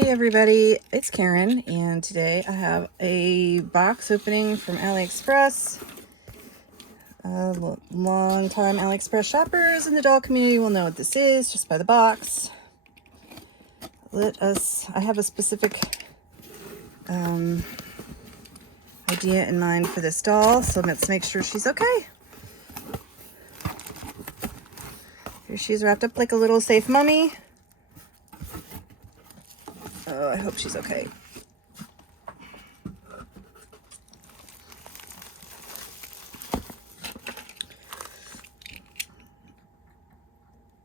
Hey everybody, it's Karen, and today I have a box opening from AliExpress. Long-time AliExpress shoppers in the doll community will know what this is just by the box. I have a specific idea in mind for this doll, so let's make sure she's okay. Here she's wrapped up like a little safe mummy. Oh, I hope she's okay.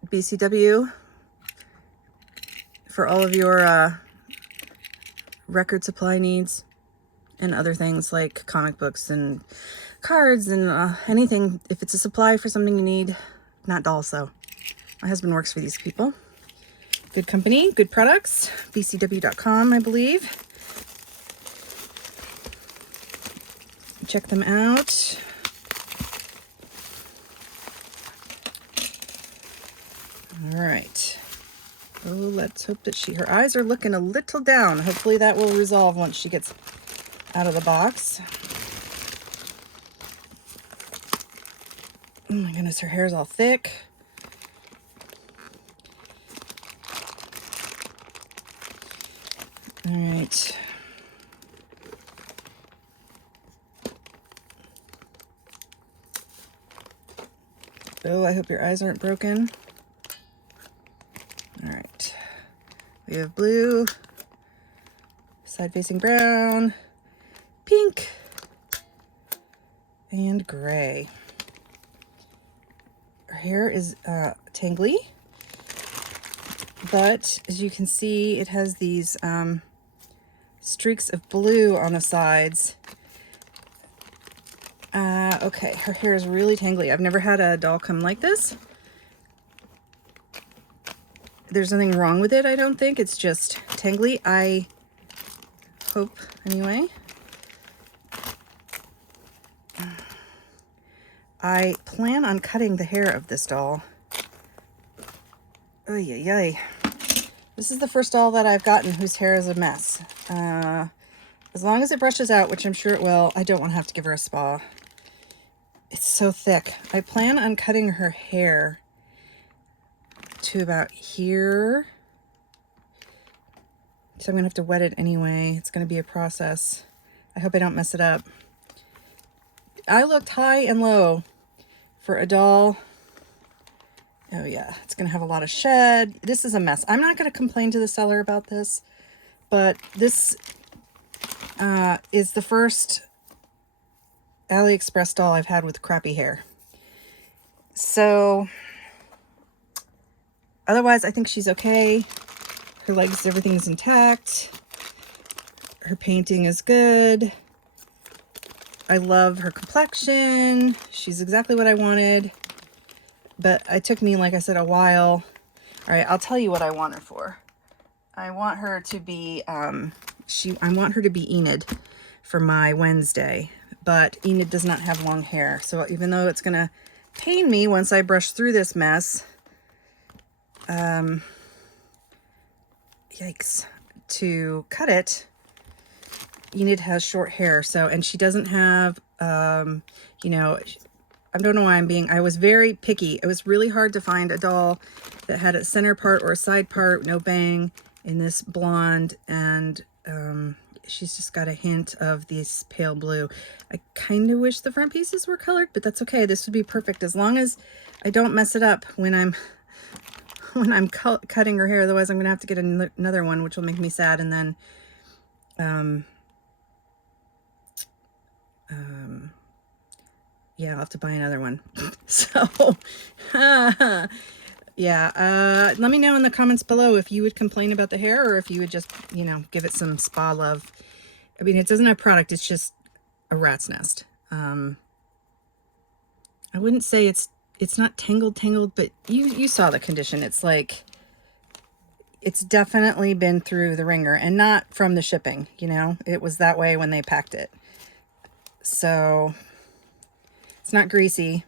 BCW for all of your record supply needs and other things like comic books and cards and anything. If it's a supply for something you need, not dolls though. My husband works for these people. Good company, good products. BCW.com, I believe. Check them out. All right. Oh, let's hope that her eyes are looking a little down. Hopefully that will resolve once she gets out of the box. Oh my goodness, her hair's all thick. All right. Oh, I hope your eyes aren't broken. All right. We have blue, side-facing brown, pink, and gray. Her hair is tangly, but as you can see, it has these streaks of blue on the sides. Okay, her hair is really tangly. I've never had a doll come like this. There's nothing wrong with it, I don't think. It's just tangly. I hope, anyway. I plan on cutting the hair of this doll. Oh, yay. This is the first doll that I've gotten whose hair is a mess. As long as it brushes out, which I'm sure it will, I don't want to have to give her a spa. It's so thick. I plan on cutting her hair to about here. So I'm going to have to wet it anyway. It's going to be a process. I hope I don't mess it up. I looked high and low for a doll. Oh yeah, it's going to have a lot of shed. This is a mess. I'm not going to complain to the seller about this, but this is the first AliExpress doll I've had with crappy hair. So otherwise, I think she's okay. Her legs, everything is intact. Her painting is good. I love her complexion. She's exactly what I wanted. But it took me, like I said, a while. All right, I'll tell you what I want her for. I want her to be, I want her to be Enid for my Wednesday. But Enid does not have long hair. So even though it's going to pain me once I brush through this mess, yikes, to cut it, Enid has short hair. So, and she doesn't have, you know, I don't know why I was very picky. It was really hard to find a doll that had a center part or a side part, no bang, in this blonde, and she's just got a hint of this pale blue. I kind of wish the front pieces were colored, but that's okay. This would be perfect as long as I don't mess it up when I'm cutting her hair. Otherwise, I'm gonna have to get another one, which will make me sad, and then yeah, I'll have to buy another one. So yeah, let me know in the comments below if you would complain about the hair or if you would just, you know, give it some spa love. I mean, it doesn't have product, it's just a rat's nest. I wouldn't say it's not tangled, but you saw the condition. It's like, it's definitely been through the ringer, and not from the shipping, you know. It was that way when they packed it. So it's not greasy.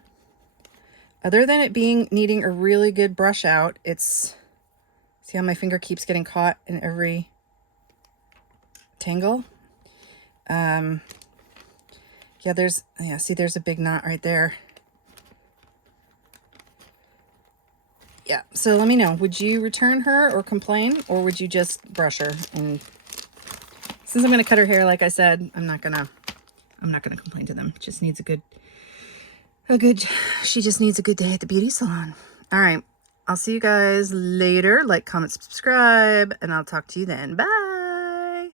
Other than it needing a really good brush out, it's, see how my finger keeps getting caught in every tangle. Yeah, see, there's a big knot right there. Yeah, so let me know. Would you return her or complain, or would you just brush her? And since I'm going to cut her hair, like I said, I'm not gonna complain to them. Just needs she just needs a good day at the beauty salon. All right, I'll see you guys later. Like, comment, subscribe, and I'll talk to you then. Bye.